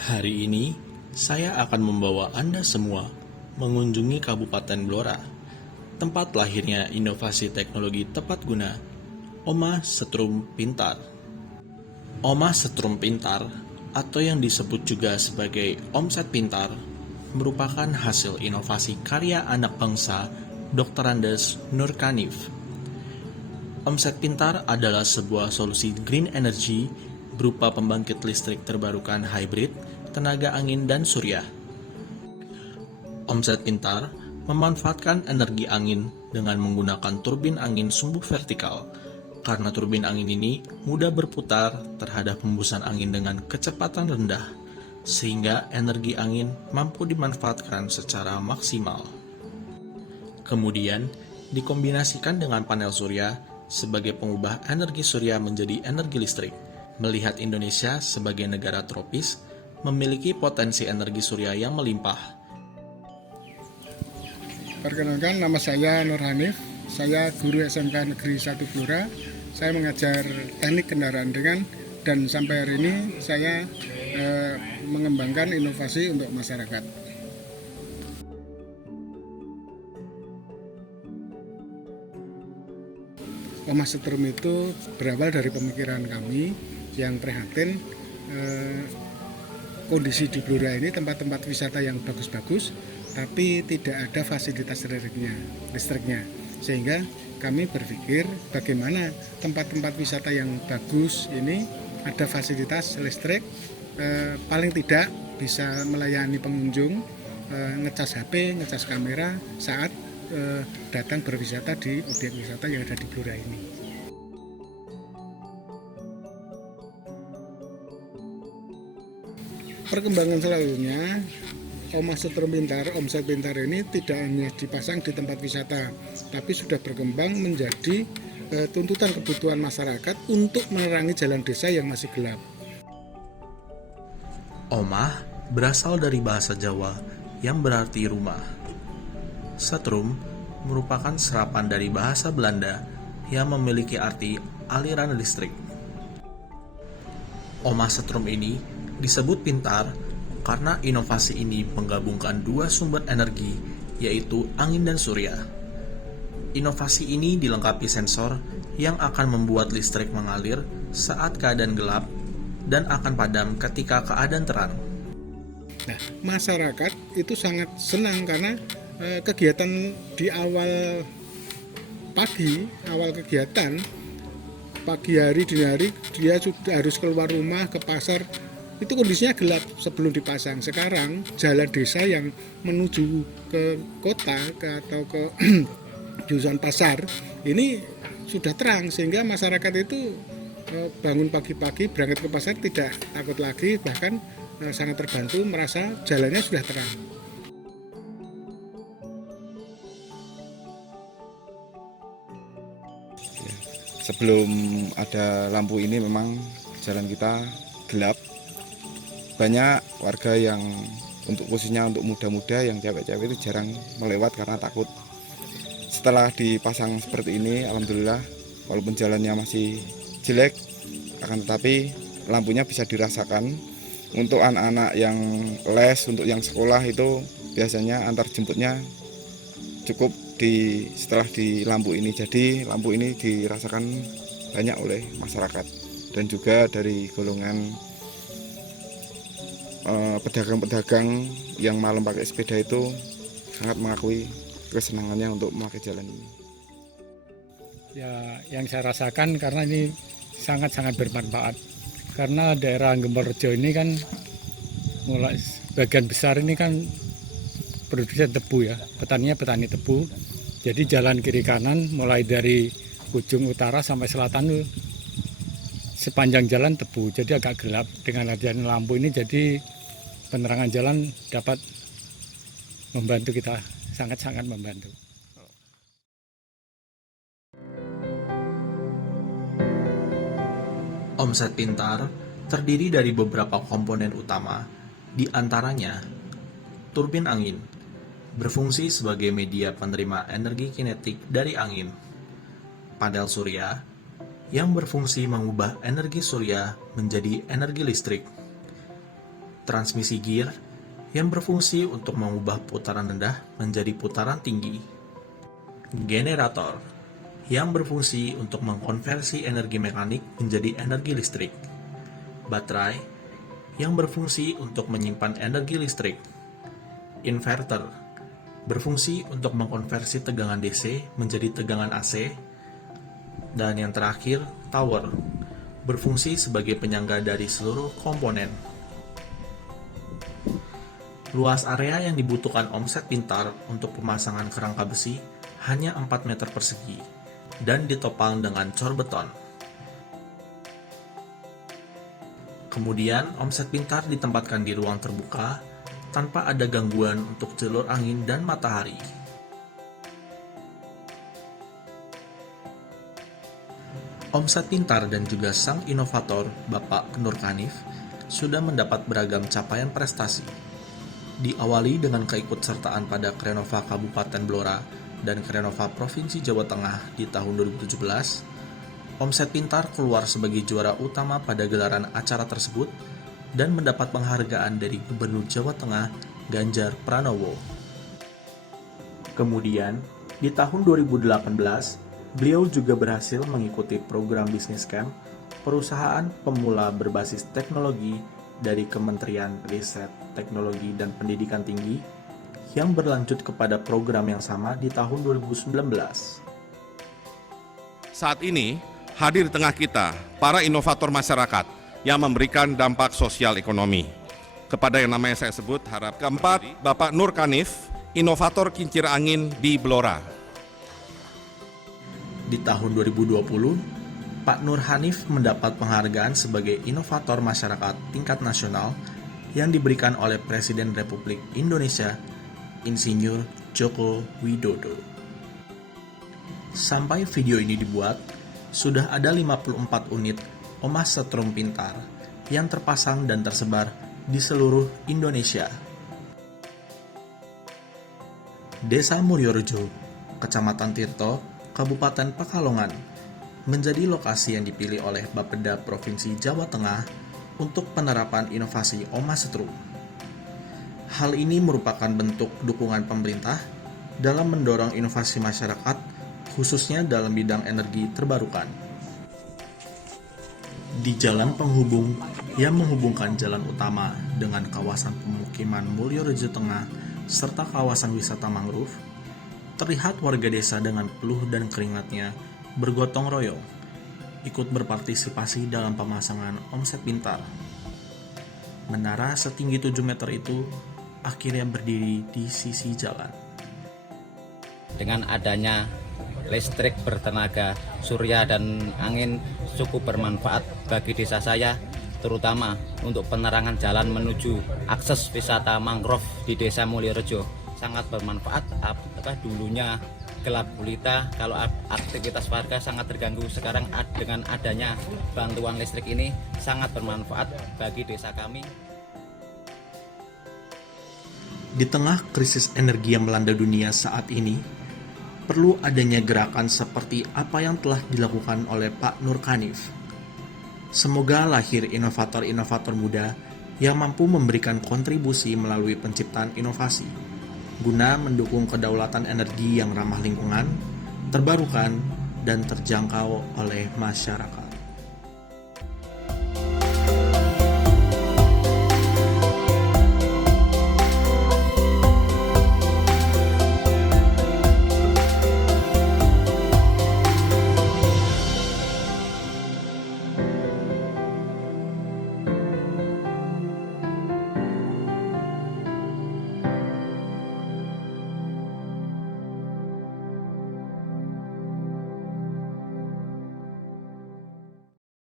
Hari ini, saya akan membawa Anda semua mengunjungi Kabupaten Blora, tempat lahirnya inovasi teknologi tepat guna, Omah Setrum Pintar. Omah Setrum Pintar, atau yang disebut juga sebagai Omset Pintar, merupakan hasil inovasi karya anak bangsa Dr. Andes Nurkanif. Omset Pintar adalah sebuah solusi green energy berupa pembangkit listrik terbarukan hybrid, tenaga angin dan surya. Omset Pintar memanfaatkan energi angin dengan menggunakan turbin angin sumbu vertikal, karena turbin angin ini mudah berputar terhadap hembusan angin dengan kecepatan rendah, sehingga energi angin mampu dimanfaatkan secara maksimal. Kemudian, dikombinasikan dengan panel surya sebagai pengubah energi surya menjadi energi listrik. Melihat Indonesia sebagai negara tropis, memiliki potensi energi surya yang melimpah. Perkenalkan, nama saya Nur Hanif. Saya guru SMK Negeri 1 Blora. Saya mengajar teknik kendaraan ringan dan sampai hari ini saya mengembangkan inovasi untuk masyarakat. Omah Setrum itu berawal dari pemikiran kami yang prihatin kondisi di Blora ini tempat-tempat wisata yang bagus-bagus tapi tidak ada fasilitas listriknya. Sehingga kami berpikir bagaimana tempat-tempat wisata yang bagus ini ada fasilitas listrik, paling tidak bisa melayani pengunjung, ngecas HP, ngecas kamera saat datang berwisata di objek wisata yang ada di Blora ini. Perkembangan selanjutnya, Omah Setrum Pintar, Omset Pintar ini tidak hanya dipasang di tempat wisata, tapi sudah berkembang menjadi tuntutan kebutuhan masyarakat untuk menerangi jalan desa yang masih gelap. Omah berasal dari bahasa Jawa yang berarti rumah. Setrum merupakan serapan dari bahasa Belanda yang memiliki arti aliran listrik. Omah Setrum ini disebut pintar karena inovasi ini menggabungkan dua sumber energi, yaitu angin dan surya. Inovasi ini dilengkapi sensor yang akan membuat listrik mengalir saat keadaan gelap dan akan padam ketika keadaan terang. Nah, masyarakat itu sangat senang karena kegiatan di awal kegiatan, pagi hari, dini hari, dia sudah harus keluar rumah ke pasar, itu kondisinya gelap sebelum dipasang. Sekarang jalan desa yang menuju ke kota atau ke jurusan pasar ini sudah terang, sehingga masyarakat itu bangun pagi-pagi berangkat ke pasar tidak takut lagi, bahkan sangat terbantu merasa jalannya sudah terang. Sebelum ada lampu ini memang jalan kita gelap. Banyak warga yang khususnya untuk muda-muda yang cewek-cewek itu jarang melewat karena takut. Setelah dipasang seperti ini, alhamdulillah walaupun jalannya masih jelek, akan tetapi lampunya bisa dirasakan. Untuk anak-anak yang les, untuk yang sekolah itu biasanya antar jemputnya cukup setelah di lampu ini. Jadi lampu ini dirasakan banyak oleh masyarakat dan juga dari golongan pedagang-pedagang yang malam pakai sepeda itu sangat mengakui kesenangannya untuk memakai jalan ini. Ya, yang saya rasakan karena ini sangat-sangat bermanfaat. Karena daerah Gemberjo ini kan mulai bagian besar ini kan produksi tebu ya, petaninya petani tebu. Jadi jalan kiri kanan mulai dari ujung utara sampai selatan itu sepanjang jalan tebu. Jadi agak gelap. Dengan adanya lampu ini jadi penerangan jalan dapat membantu kita, sangat-sangat membantu. Omset Pintar terdiri dari beberapa komponen utama, di antaranya turbin angin, berfungsi sebagai media penerima energi kinetik dari angin, panel surya, yang berfungsi mengubah energi surya menjadi energi listrik, transmisi gear yang berfungsi untuk mengubah putaran rendah menjadi putaran tinggi, generator yang berfungsi untuk mengkonversi energi mekanik menjadi energi listrik, baterai yang berfungsi untuk menyimpan energi listrik, inverter berfungsi untuk mengkonversi tegangan DC menjadi tegangan AC, dan yang terakhir, tower berfungsi sebagai penyangga dari seluruh komponen. Luas area yang dibutuhkan Omset Pintar untuk pemasangan kerangka besi hanya 4 meter persegi dan ditopang dengan cor beton. Kemudian, Omset Pintar ditempatkan di ruang terbuka tanpa ada gangguan untuk jalur angin dan matahari. Omset Pintar dan juga sang inovator, Bapak Nur Kanif, sudah mendapat beragam capaian prestasi. Diawali dengan keikutsertaan pada Krenova Kabupaten Blora dan Krenova Provinsi Jawa Tengah di tahun 2017, Omset Pintar keluar sebagai juara utama pada gelaran acara tersebut dan mendapat penghargaan dari Gubernur Jawa Tengah, Ganjar Pranowo. Kemudian, di tahun 2018, beliau juga berhasil mengikuti program Business Camp perusahaan pemula berbasis teknologi dari Kementerian Riset, Teknologi, dan Pendidikan Tinggi yang berlanjut kepada program yang sama di tahun 2019. Saat ini, hadir di tengah kita para inovator masyarakat yang memberikan dampak sosial ekonomi. Kepada yang namanya saya sebut, harap keempat, Bapak Nur Kanif, inovator kincir angin di Blora. Di tahun 2020, Pak Nur Hanif mendapat penghargaan sebagai inovator masyarakat tingkat nasional yang diberikan oleh Presiden Republik Indonesia, Insinyur Joko Widodo. Sampai video ini dibuat, sudah ada 54 unit Omah Setrum Pintar yang terpasang dan tersebar di seluruh Indonesia. Desa Mulyorejo, Kecamatan Tirto, Kabupaten Pekalongan, menjadi lokasi yang dipilih oleh Bapeda Provinsi Jawa Tengah untuk penerapan inovasi Omah Setrum. Hal ini merupakan bentuk dukungan pemerintah dalam mendorong inovasi masyarakat, khususnya dalam bidang energi terbarukan. Di jalan penghubung yang menghubungkan jalan utama dengan kawasan pemukiman Mulyorejo Tengah serta kawasan wisata mangrove, terlihat warga desa dengan peluh dan keringatnya bergotong royong, ikut berpartisipasi dalam pemasangan Omset Pintar. Menara setinggi 7 meter itu akhirnya berdiri di sisi jalan. Dengan adanya listrik bertenaga surya dan angin cukup bermanfaat bagi desa saya, terutama untuk penerangan jalan menuju akses wisata mangrove di Desa Mulyorejo. Sangat bermanfaat. Dulunya gelap gulita, kalau aktivitas warga sangat terganggu. Sekarang dengan adanya bantuan listrik ini sangat bermanfaat bagi desa kami. Di tengah krisis energi yang melanda dunia saat ini, perlu adanya gerakan seperti apa yang telah dilakukan oleh Pak Nur Kanif. Semoga lahir inovator-inovator muda yang mampu memberikan kontribusi melalui penciptaan inovasi guna mendukung kedaulatan energi yang ramah lingkungan, terbarukan, dan terjangkau oleh masyarakat.